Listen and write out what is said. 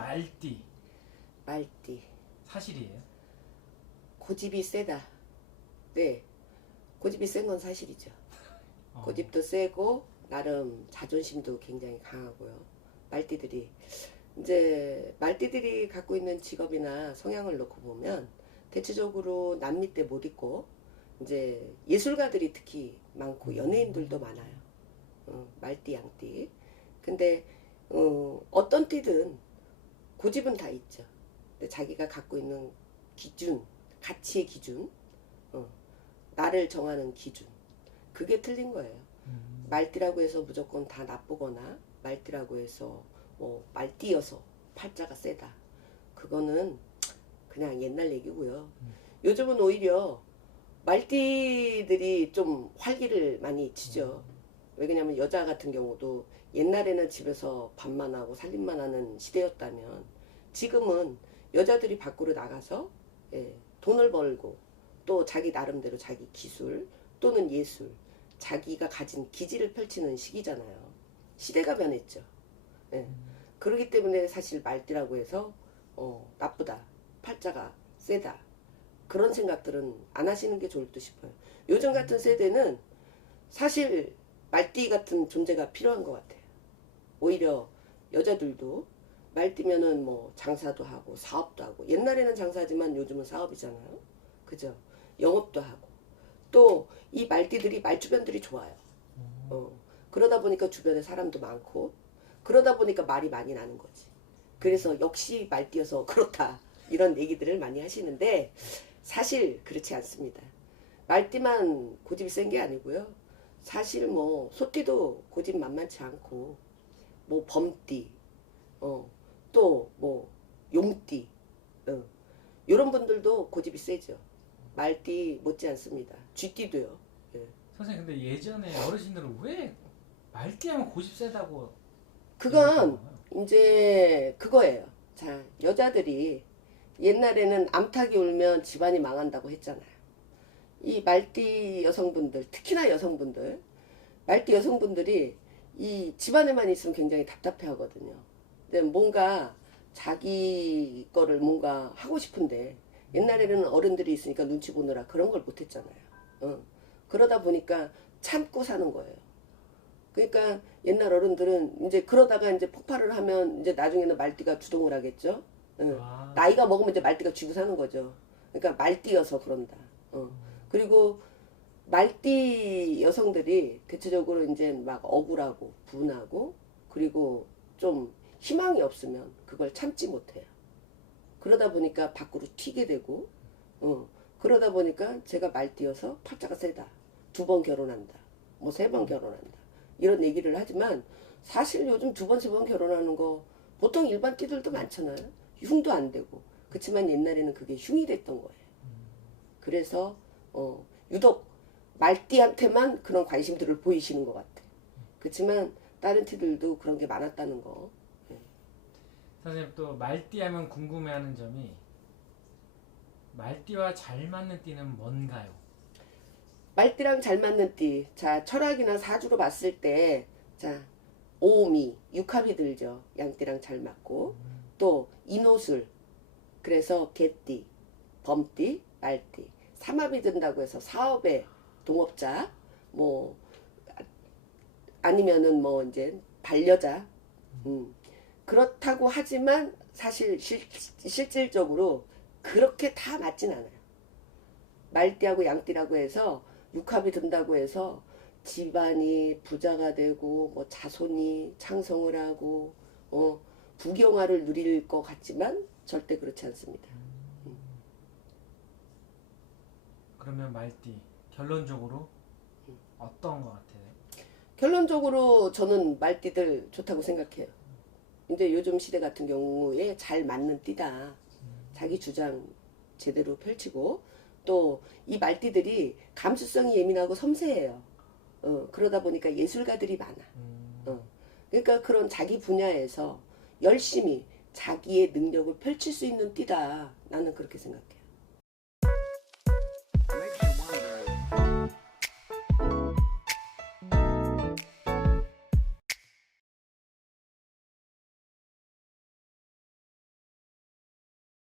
말띠. 말띠. 사실이에요? 고집이 세다. 네. 고집이 센 건 사실이죠. 어. 고집도 세고 나름 자존심도 굉장히 강하고요. 말띠들이 이제 말띠들이 갖고 있는 직업이나 성향을 놓고 보면 대체적으로 남 밑에 못 있고 이제 예술가들이 특히 많고 연예인들도 많아요. 말띠 양띠. 근데 어떤 띠든 고집은 다 있죠. 근데 자기가 갖고 있는 기준, 가치의 기준, 나를 정하는 기준, 그게 틀린 거예요. 말띠라고 해서 무조건 다 나쁘거나 말띠라고 해서 뭐 말띠여서 팔자가 세다, 그거는 그냥 옛날 얘기고요. 요즘은 오히려 말띠들이 좀 활기를 많이 치죠. 왜냐면 여자 같은 경우도 옛날에는 집에서 밥만 하고 살림만 하는 시대였다면 지금은 여자들이 밖으로 나가서 돈을 벌고 또 자기 나름대로 자기 기술 또는 예술, 자기가 가진 기질을 펼치는 시기잖아요. 시대가 변했죠. 그렇기 때문에 사실 말띠라고 해서 나쁘다, 팔자가 세다, 그런 생각들은 안 하시는 게 좋을 듯 싶어요. 요즘 같은 세대는 사실 말띠 같은 존재가 필요한 것 같아요. 오히려 여자들도 말띠면은 뭐 장사도 하고 사업도 하고, 옛날에는 장사지만 요즘은 사업이잖아요. 그죠? 영업도 하고 또 이 말띠들이 말주변들이 좋아요. 그러다 보니까 주변에 사람도 많고 그러다 보니까 말이 많이 나는 거지. 그래서 역시 말띠여서 그렇다, 이런 얘기들을 많이 하시는데 사실 그렇지 않습니다. 말띠만 고집이 센 게 아니고요. 사실 뭐 소띠도 고집 만만치 않고, 뭐 범띠, 또 뭐 용띠, 이런 분들도 고집이 세죠. 말띠 못지 않습니다. 쥐띠도요. 선생님, 근데 예전에 어르신들은 왜 말띠하면 고집 세다고 그건 얘기했잖아요. 이제 그거예요. 자, 여자들이 옛날에는 암탉이 울면 집안이 망한다고 했잖아요. 이 말띠 여성분들, 특히나 여성분들, 말띠 여성분들이 이 집안에만 있으면 굉장히 답답해 하거든요. 근데 뭔가 자기 거를 뭔가 하고 싶은데 옛날에는 어른들이 있으니까 눈치 보느라 그런 걸 못 했잖아요. 그러다 보니까 참고 사는 거예요. 그러니까 옛날 어른들은 이제 그러다가 이제 폭발을 하면 이제 나중에는 말띠가 주동을 하겠죠. 아, 나이가 먹으면 이제 말띠가 쥐고 사는 거죠. 그러니까 말띠여서 그런다. 그리고 말띠 여성들이 대체적으로 이제 막 억울하고 분하고 그리고 좀 희망이 없으면 그걸 참지 못해요. 그러다 보니까 밖으로 튀게 되고, 그러다 보니까 제가 말띠여서 팔자가 세다, 2번 결혼한다, 뭐 3번 결혼한다, 이런 얘기를 하지만 사실 요즘 2번, 3번 결혼하는 거 보통 일반 띠들도 많잖아요. 흉도 안 되고. 그렇지만 옛날에는 그게 흉이 됐던 거예요. 그래서 유독 말띠한테만 그런 관심들을 보이시는 것 같아요. 그렇지만 다른 띠들도 그런 게 많았다는 거. 선생님, 또 말띠하면 궁금해하는 점이, 말띠와 잘 맞는 띠는 뭔가요? 말띠랑 잘 맞는 띠. 자, 철학이나 사주로 봤을 때, 자, 오미, 육합이 들죠. 양띠랑 잘 맞고. 또, 인호술. 그래서 개띠, 범띠, 말띠. 삼합이 든다고 해서 사업의 동업자, 뭐, 아니면은 뭐, 이제, 반려자. 그렇다고 하지만, 사실, 실질적으로 그렇게 다 맞진 않아요. 말띠하고 양띠라고 해서 육합이 든다고 해서 집안이 부자가 되고 뭐 자손이 창성을 하고 부경화를 누릴 것 같지만 절대 그렇지 않습니다. 그러면 말띠 결론적으로 어떤 것 같아요? 결론적으로 저는 말띠들 좋다고 생각해요. 이제 요즘 시대 같은 경우에 잘 맞는 띠다. 자기 주장 제대로 펼치고 또 이 말띠들이 감수성이 예민하고 섬세해요. 그러다 보니까 예술가들이 많아. 그러니까 그런 자기 분야에서 열심히 자기의 능력을 펼칠 수 있는 띠다. 나는 그렇게 생각해.